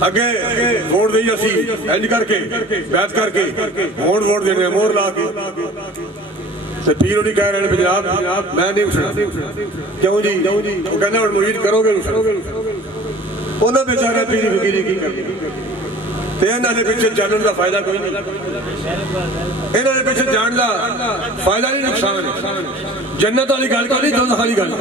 اگے ووٹ دئی اسی انج کر کے بیعت کر کے ہون ووٹ دینے مور لا کے تے پیر نہیں کہہ رہے جناب میں نہیں اٹھنا کیوں جی وہ کہنا ہن مرید کرو گے انہاں بیچارے پیری فقیری کی کرنی تے انہاں دے پیچھے جانن دا فائدہ کوئی نہیں انہاں دے پیچھے جان دا فائدہ نہیں نقصان ہے جنت والی گل کرنی دوزخ والی گل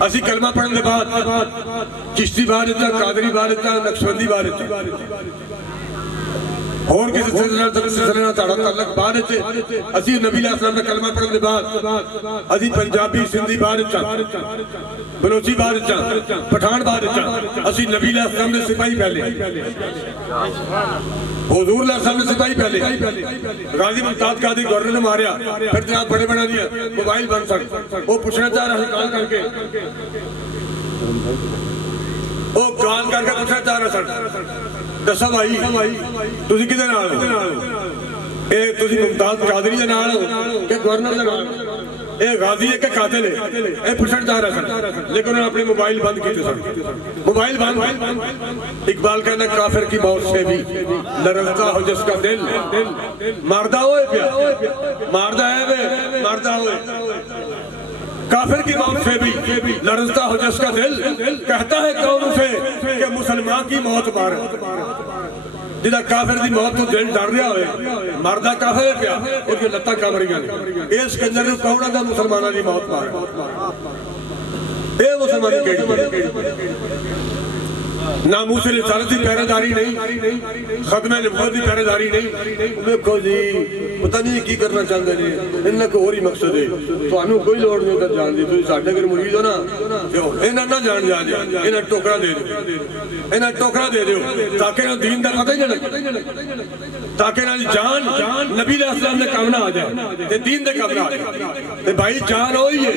اسی کلمہ پڑھن دے بعد چشتی باہر دیتا قادری باہر دیتا نقشبندی باہر دیتا اور کسی سلسلہ تاڑا تعلق باہر دیتے اسی نبی علیہ السلام نے کلمہ پڑھن دے بعد اسی پنجابی سندھی باہر دیتا بلوچی باہر دیتا پٹھان باہر دیتا اسی نبی علیہ السلام نے سپاہی پہلے حضور علیہ السلام نے سپاہی پہلے غازی ممتاز قادری گورنر نے ماریا پھر جناب بڑے بنا دیا موبائل بند سک وہ پوچھنا چاہ رہا ہے کال کر کے وہ کال کر کے پوچھنا چاہ رہا سر دسا بھائی تسی کدے نال اے تسی ممتاز قادری دے نال کہ گورنر دے نال اے غازی ہے کہ قاتل ہے اے پوچھنا چاہ رہا سر لیکن انہوں نے اپنے موبائل بند کیتے سر موبائل بند اقبال کہنا کافر کی موت سے بھی لرزتا ہو جس کا دل ماردہ ہوئے پیا ماردہ ہے بے ماردہ ہوئے کافر کی موت سے بھی لرزتا ہو جس کا دل کہتا ہے قوم سے کہ مسلمان کی موت مارے جدہ کافر دی موت تو دل ڈر رہا ہوئے مردہ کافر ہے پیا اور یہ لتا کامریاں نے اس کنجر نے کہونا دا مسلمانہ دی موت مارے اے مسلمانی کہڑی ناموس رسالت دی پہرےداری نہیں ختم نبوت دی پہرےداری نہیں دیکھو جی پتہ نہیں کی کرنا چاہتے ہیں انہاں کو اور ہی مقصد ہے تو انہوں کوئی لوڑ نہیں ہوتا جان دی تو ساڑھے اگر مرید ہو نا انہاں نہ جان جا دیا انہاں ٹوکرا دے دو انہاں ٹوکرا دے دو تاکہ انہاں دین دا پتہ ہی نہ لگے تاکہ انہاں جان نبی علیہ السلام نے کام نہ آ جائے تے دین دے کام نہ آ جائے تے بھائی جان ہوئی ہے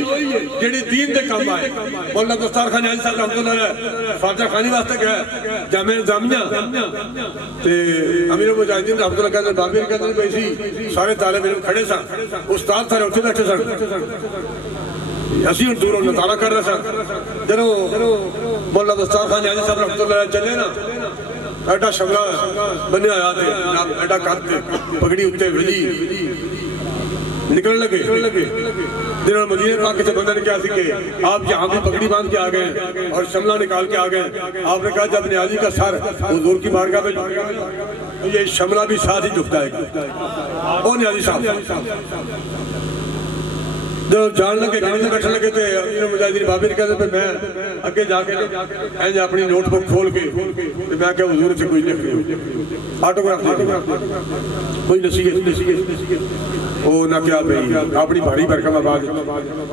جیڑی دین دے کام آئے مولانا دستار خان علی صاحب رحمت اللہ علیہ فاتح خانی واسطے گئے جامعہ نظامیہ تے امیر مجاہدین رحمت اللہ کہتے ہیں بابیر کہتے ہیں بیسی سارے طالب علم کھڑے سا استاد سارے اٹھے بیٹھے سا اسی ان دوروں نتارہ کر رہے سا جنہوں مولانا دستار خان علی صاحب رحمت اللہ علیہ چلے نا ایڈا شملہ بنے آیا تھے ایڈا کرتے پگڑی اٹھتے وجی نکلنے لگے دنوں مدینہ پاک سے بندہ نے کیا سکے آپ یہاں بھی پگڑی باندھ کے آگئے اور شملہ نکال کے آگئے آپ نے کہا جب نیازی کا سر حضور کی بارگاہ میں یہ شملہ بھی ساتھ ہی جھکتا ہے او نیازی صاحب جب جان لگے گھڑی سے بیٹھنے لگے تھے امیر مجاہدین بابر کہتے ہیں میں اگے جا کے اینجا اپنی نوٹ بک کھول کے میں کہ حضور سے کوئی لکھ رہے ہو آٹوگراف دے کوئی نصیحت وہ نہ کیا بھئی اپنی بھاری برکم آباد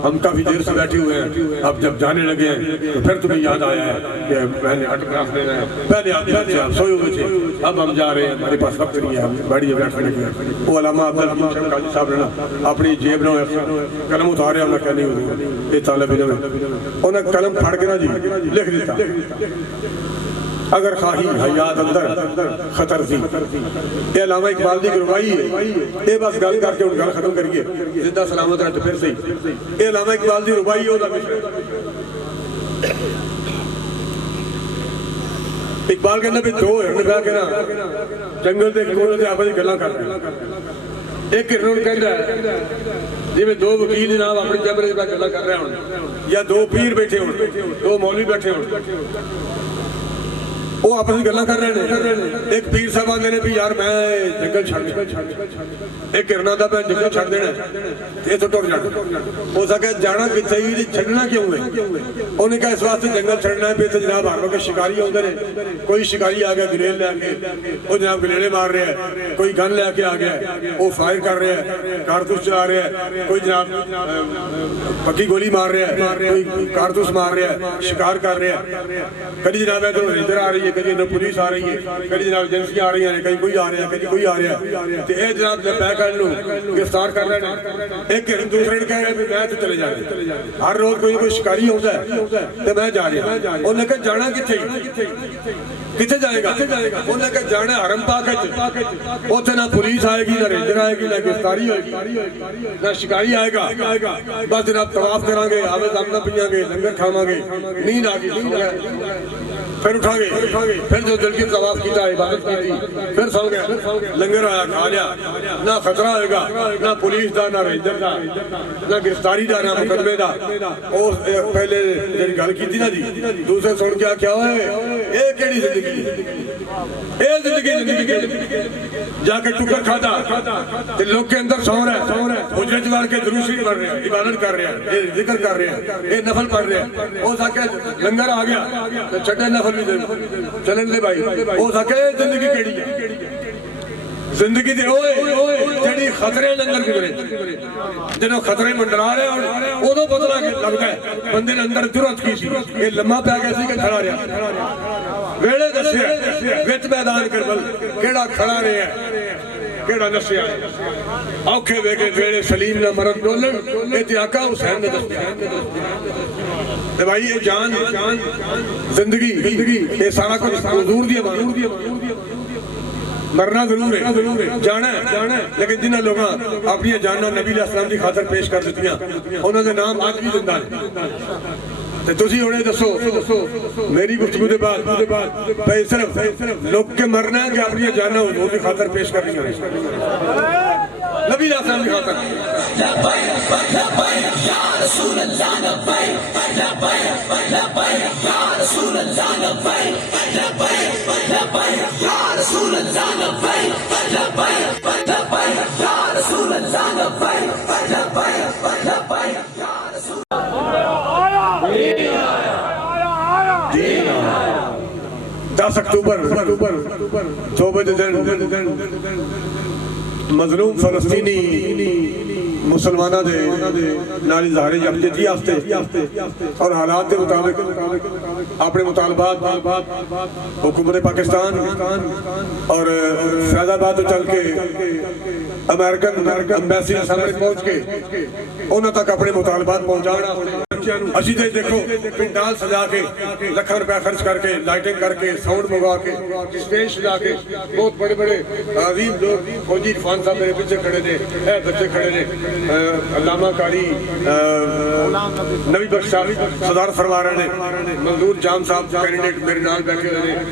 ہم کافی دیر سے بیٹھے ہوئے ہیں اب جب جانے لگے ہیں تو پھر تمہیں یاد آیا ہے کہ میں نے آٹوگراف لینا ہے پہلے آپ جاتے آپ سوئے ہوئے تھے اب ہم جا رہے ہیں ہمارے پاس وقت نہیں ہے ہم بیٹھے بیٹھنے لگے ہیں وہ علامہ عبدالحکیم شیخ قاضی صاحب نے اپنی جیب نہ قلم اتارے ہم نے کہا نہیں ہوئی یہ طالب علم ہے انہوں نے قلم پھاڑ کے نہ جی لکھ دیتا اگر خواہی حیات اندر خطر تھی یہ علامہ اقبال دی گروائی ہے یہ بس گل کر کے ان گل ختم کریے زندہ سلامت رہتے پھر سے یہ علامہ اقبال دی روائی ہوتا اقبال کے اندر بھی دو ہے انہوں نے کہا کہ نا جنگل دے کھولے دے آپ دی گلاں کر ایک انہوں نے کہا ہے جی میں دو وکیل جناب اپنی جبرے پہ گلاں کر رہے ہوں یا دو پیر بیٹھے ہوں دو مولوی بیٹھے ہوں وہ آپس گلہ کر رہے ہیں ایک پیر صاحب آندے نے بھی یار میں جنگل چھڑ ایک کرنا دا میں جنگل چھڑ دینا یہ تو ٹوٹ جانا ہو سکے جانا کہ صحیح چھڑنا کیوں ہے انہوں نے کہا اس واسطے جنگل چھڑنا ہے پہ جناب ہر وقت شکاری ہوندے نے کوئی شکاری آ گیا گلیل لے کے وہ جناب گلیلے مار رہے ہیں کوئی گن لے کے آ گیا وہ فائر کر رہے ہیں کارتوس چلا رہے ہیں کوئی جناب پکی گولی مار رہے ہیں کوئی کارتوس مار رہے ہیں شکار کر رہے ہیں کبھی جناب ہے تو ریدر آ رہی ہے کبھی پولیس آ رہی ہے کبھی جناب ایجنسی آ رہی ہیں کہیں کوئی آ رہا ہے کہیں کوئی آ رہا ہے تو اے جناب جب میں کر لوں گرفتار کر رہے ہیں ایک دوسرے نے کہہ رہے ہیں میں تو چلے جا رہے ہیں ہر روز کوئی شکاری ہوتا ہے تو میں جا رہا ہوں انہوں نے کہا جانا کتھے جائے گا انہوں نے کہا جانا حرم پاک ہے اوتھے نہ پولیس آئے گی نہ رینجر آئے گی نہ گرفتاری ہوئے گی نہ شکاری آئے گا بس جناب طواف کریں گے آوے دم نہ پیاں گے لنگر کھاواں گے نیند آ گئی پھر اٹھا گئے پھر جو دل کی طواف کیتا عبادت کی تھی پھر سو گئے لنگر آیا کھا لیا نہ خطرہ ہوئے گا نہ پولیس دا نہ رینجر دا نہ گرفتاری دا نہ مقدمے دا اور پہلے گل کی تھی نا جی دوسرے سن کے کیا ہوئے اے کیڑی زندگی اے زندگی جا کے ٹکر کھاتا لوگ کے اندر سو رہا ہے حجرت وال کے درود شریف پڑھ رہے ہیں عبادت کر رہے ہیں ذکر کر رہے ہیں یہ نفل پڑھ رہے ہیں وہ ساکے لنگر آ گیا چھٹے نفل بھی دے چلن دے بھائی وہ ساکے زندگی کیڑی ہے زندگی دے ہوئے جڑی خطرے لنگر گزرے جنہوں خطرے منڈرا رہے ہیں وہ تو بدلا لگتا ہے بندے نے اندر جرات کی سی یہ لمحہ پہ آگیا سی کہ کھڑا رہا ویڑے دسے وچ میدان کربل کیڑا کھڑا رہے ہیں کیڑا نسیا اوکھے ویگے ویڑے سلیم نہ مرد ڈولن ایتی آقا حسین نے دسیا بھائی یہ جان زندگی یہ سارا کچھ حضور دیا مان مرنا ضرور ہے جانا ہے لیکن جنہاں لوگاں اپنی جاننا نبی علیہ السلام کی خاطر پیش کر دیتی ہیں انہوں نے نام آج بھی زندہ ہے تسی ہونے دسو میری گفتگو دے بعد بھائی صرف لوگ کے مرنا ہے کہ اپنی جاننا حضور کی خاطر پیش کر دیا نبی علیہ السلام کی خاطر یا رسول اللہ لبیک یا رسول اللہ لبیک یا رسول اللہ لبیک یا رسول اللہ لبیک دس اکتوبر صوبے دن مظلوم فلسطینی مسلمانہ دے نالی ظاہرے جی آفتے اور حالات دے مطابق اپنے مطالبات حکومت پاکستان اور فیض آباد چل کے امریکن امبیسی سامنے پہنچ کے انہوں تک اپنے مطالبات پہنچانا اسی دے دیکھو پنڈال سجا کے لکھاں روپے خرچ کر کے لائٹنگ کر کے ساؤنڈ منگوا کے سٹیج سجا کے بہت بڑے بڑے عظیم لوگ فوجی عرفان صاحب میرے پیچھے کھڑے نے بچے کھڑے نے علامہ قاری نبی بخش صاحب صدارت فرما رہے ہیں منظور جام صاحب کینڈیڈیٹ میرے نال بیٹھے ہوئے ہیں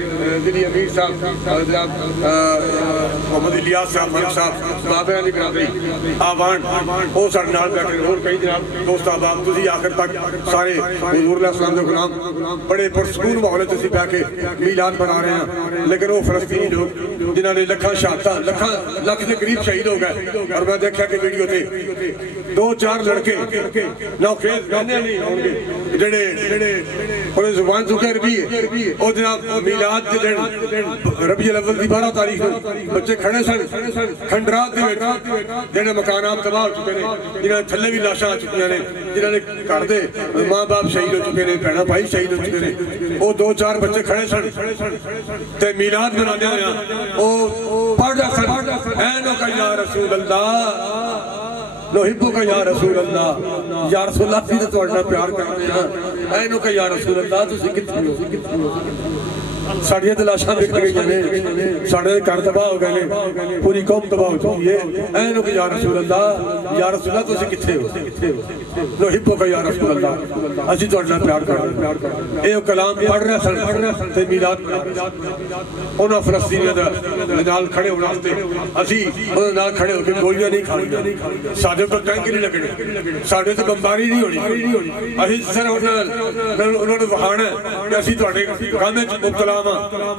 دلی امیر صاحب محمد الیاس صاحب ملک صاحب بابے علی برادری آوان وہ سارے نال بیٹھے اور کئی جناب دوست احباب تسی آخر تک سارے حضور علیہ السلام دے غلام بڑے پرسکون ماحول تسی پہ کے میلاد بنا رہے ہیں لیکن وہ فلسطینی لوگ جنہاں نے لکھاں شہادتاں لکھ دے قریب شہید ہو گئے اور میں دیکھا کہ ویڈیو تے 2-4 لڑکے نوخیز گانے نہیں ہوں گے جڑے انہیں زبان چکے عربی ہے اور جناب میلاد دے دن ربیع الاول دی 12 تاریخ بچے کھڑے سن کھنڈرات دے جنہیں مکانات تباہ ہو چکے ہیں جنہیں تھلے بھی لاشاں آ چکے ہیں جنہوں نے کر دے ماں باپ شہید ہو چکے ہیں بہنا بھائی شہید ہو چکے ہیں وہ 2-4 بچے کھڑے سن تے میلاد بنا دیا گیا وہ پڑھ رہا سن اینو کا یا رسول اللہ نحبو کا یا رسول اللہ یا رسول اللہ تھی تو اڑنا پیار کرتے ہیں اینو کا یا رسول اللہ تو سی کتنی ہو ساڑھیاں تلاشاں بکھ گئی جانے ساڑھے کار تباہ ہو گئے پوری قوم تباہ ہو چکی ہے اینو کہ یا رسول اللہ تو سے کتھے ہو نحبو کا یا رسول اللہ اسی تو اڑنا پیار کرتے ہیں اے کلام پڑھ رہا سن تے میلاد انہاں فلسطینیاں دا نال کھڑے ہونا آستے اسی انہاں نال کھڑے ہو کے گولیاں نہیں کھاڑی ساڑھے پر ٹینک نہیں لگنے ساڑھے سے بمباری نہیں ہونی اسی سر انہوں نے وہانا ہے کہ اسی تو اڑے کامیں مبتلا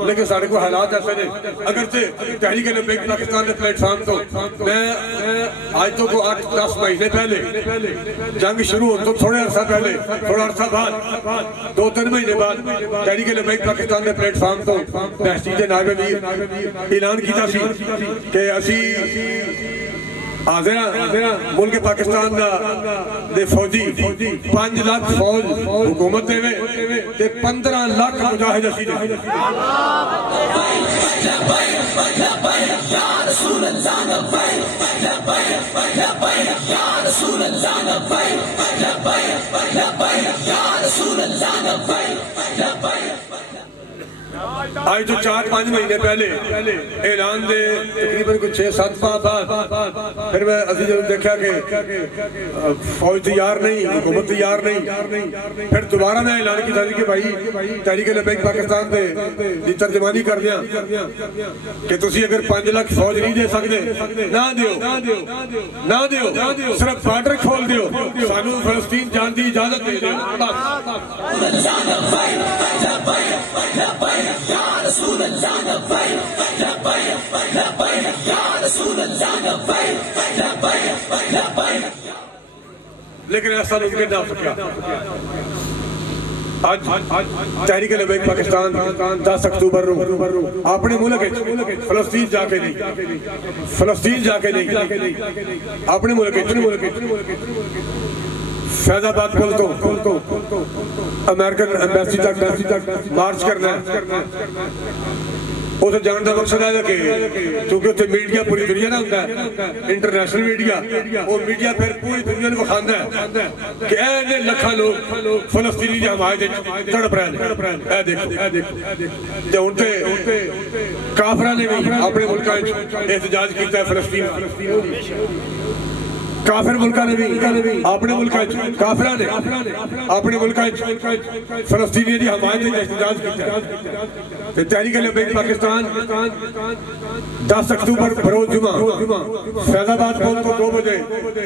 لیکن سارے کو حالات ایسے نے اگرچہ تحریک لبیک پاکستان نے پلیٹ فارم تو میں آج تو کو 8-10 مہینے پہلے جنگ شروع ہو تو تھوڑے عرصہ پہلے تھوڑا عرصہ بعد 2-3 مہینے بعد تحریک لبیک پاکستان نے پلیٹ فارم تو تحصیل نائب امیر اعلان کیتا سی کہ اسی ملک پاکستان دے فوجی 5 لاکھ فوج حکومت دے تے 15 لاکھ مجاہد اسی دے یا رسول اللہ لبیک یا رسول اللہ لبیک یا رسول اللہ لبیک آج تو 4-5 مہینے پہلے اعلان دے تقریباً کچھ 6-7 ماہ بعد پھر میں اسی جب دیکھا کہ فوج تیار نہیں، حکومت تیار نہیں، پھر دوبارہ میں اعلان کی تھا کہ بھائی تحریک لبیک پاکستان دے دی ترجمانی کر دیا کہ تسی اگر 5 لاکھ فوج نہیں دے سکتے نہ دیو، صرف بارڈر کھول دیو، سانو فلسطین جان دی اجازت دے دیو. لیکن ایسا ممکن نہ ہو سکا. آج تحریک لبیک پاکستان 10 اکتوبر اپنے ملک فلسطین جا کے نہیں اپنے ملک فیض آباد پل تو امریکن ایمبیسی تک مارچ کرنا ہے. اسے جان کا مقصد ہے کہ چونکہ اتنے میڈیا پوری دنیا نہ ہوتا ہے، انٹرنیشنل میڈیا، وہ میڈیا پھر پوری دنیا نے بخاندہ ہے کہ اینے لکھا لوگ فلسطینی دی حمایت تڑپ رہے ہیں. اے دیکھو تے انتے کافران نے بھی اپنے ملکہ احتجاج کیتا ہے فلسطین، کافر ملکہ نے بھی اپنے ملکہ کافران نے اپنے ملکہ فلسطینی دی حمایت احتجاج کیتا ہے. تحریک لبیک پاکستان 10 اکتوبر بروز جمعہ فیض آباد پل کو 2 بجے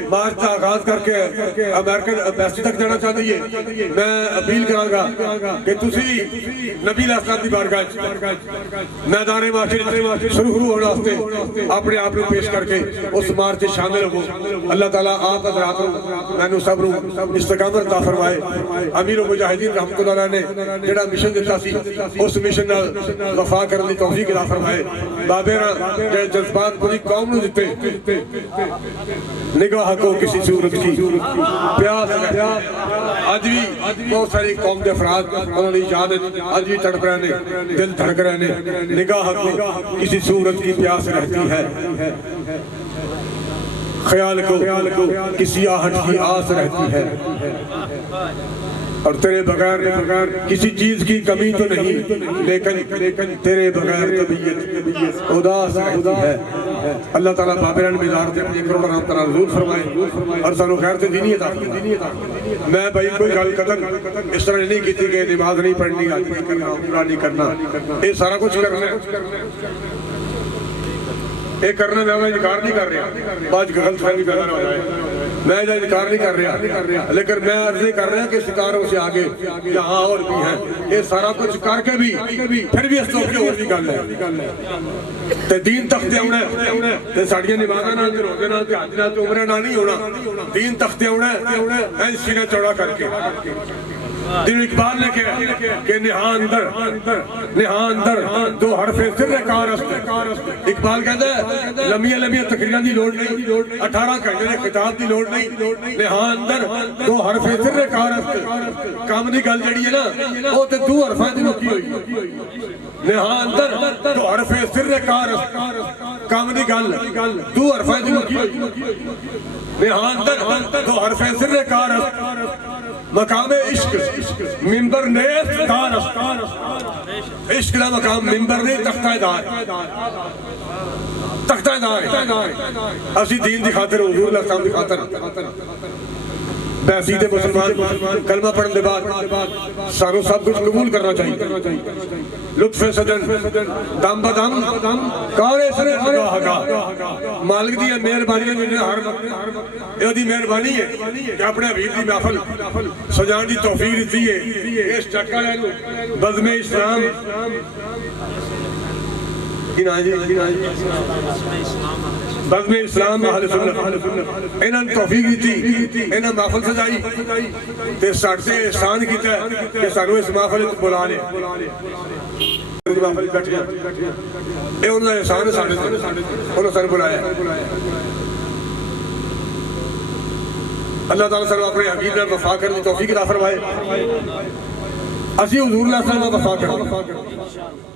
مارچ کا آغاز کر کے امریکن ایمبیسی تک جانا چاہتی ہے. میں اپیل کراں گا کہ تسی نبی علیہ السلام دی بارگاہ میدان معاشر شروع ہونے واسطے اپنے آپ کو پیش کر کے اس مارچ شامل ہو. اللہ تعالیٰ آپ حضرات میں نے صبر استقامت عطا فرمائے. امیر المجاہدین رحمۃ اللہ علیہ نے جڑا مشن دیتا سی اس مشن نال وفا کرنے توفیق عطا فرمائے. بابے نا جذبات پوری قوم نو دیتے، نگاہ کو کسی صورت کی پیاس ہے. آج بھی بہت ساری قوم کے افراد انہوں نے یاد آج بھی تڑپ رہے ہیں، دل دھڑک رہے ہیں، نگاہ کو کسی صورت کی پیاس رہتی ہے، خیال کو کسی آہٹ کی آس رہتی ہے، اور تیرے بغیر کسی چیز کی کمی تو نہیں، لیکن تیرے بغیر طبیعت اداس رہتی ہے. اللہ تعالیٰ بابران میزار سے اپنی کروڑ رحمت تعالیٰ حضور فرمائے اور سانو خیر سے دینی عطا. میں بھائی کوئی گل قتل اس طرح نہیں کی تھی کہ نماز نہیں پڑھنی، آج نہیں کرنا، عمرہ نہیں کرنا، یہ سارا کچھ کرنا ہے. یہ کرنا میں انکار نہیں کر رہا، بعض غلط فہمی پیدا ہو رہا ہے، میں انکار نہیں کر رہا، لیکن میں عرض کر رہا کہ ستاروں سے آگے یہاں اور بھی ہیں. یہ سارا کچھ کر کے بھی پھر بھی اس طور کی اور بھی گل ہے تے دین تختے ہونا ہے تے ساڑیاں نمازاں نال تے روزے نال تے حج نال تے عمرے نال نہیں ہونا. دین تختے ہونا ہے سینہ چوڑا کر کے. دین اقبال نے کہا کہ نہاں اندر 2 حرف سر کار است. اقبال کہتا ہے لمبیاں تقریراں دی لوڑ نہیں، 18 گھنٹے دے خطاب دی لوڑ نہیں، نہاں اندر 2 حرف سر کار است. کام دی گل جڑی ہے نا وہ تے 2 حرفاں دی لکی ہوئی. نہاں اندر 2 حرف سر کار است، کام دی گل 2 حرفاں دی لکی ہوئی. نہاں اندر 2 حرف سر کار است، مقام عشق منبر نیست دار است. عشق کا مقام منبر نہیں، تختہ دار اسی دین دی خاطر، حضور علیہ السلام دی خاطر بیعت مسلمان کلمہ پڑھنے کے بعد سانو سب کچھ قبول کرنا چاہیے. لطف سجن دم بدم کارے سرے نگاہ کا مالک دی مہربانی نے ہر وقت یہ دی مہربانی ہے کہ اپنے حبیب دی محفل سجان دی توفیق دیتی ہے. اس چکا ہے بزم اسلام بزم اسلام اہل سنت انہاں نے توفیق دیتی، انہاں محفل سجائی تے ساڈے سے احسان کیتا ہے کہ سانو اس محفل وچ بلا لے. محفل بیٹھے یہ انہاں دا احسان ہے ساڈے تے، انہاں سانو بلایا. اللہ تعالیٰ سانو اپنے حبیب نال وفا کرنے کی توفیق عطا فرمائے. اسی حضور اللہ صلی اللہ علیہ وسلم وفا کریں.